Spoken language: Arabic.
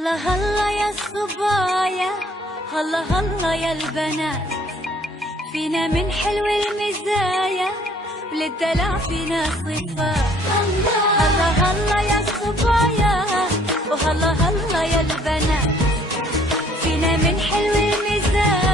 هلا هلا يا الصبايا، هلا هلا يا البنات، فينا من حلو المزايا وللدلع فينا صفات. هلا هلا يا الصبايا وهلا هلا يا البنات، فينا من حلو المزايا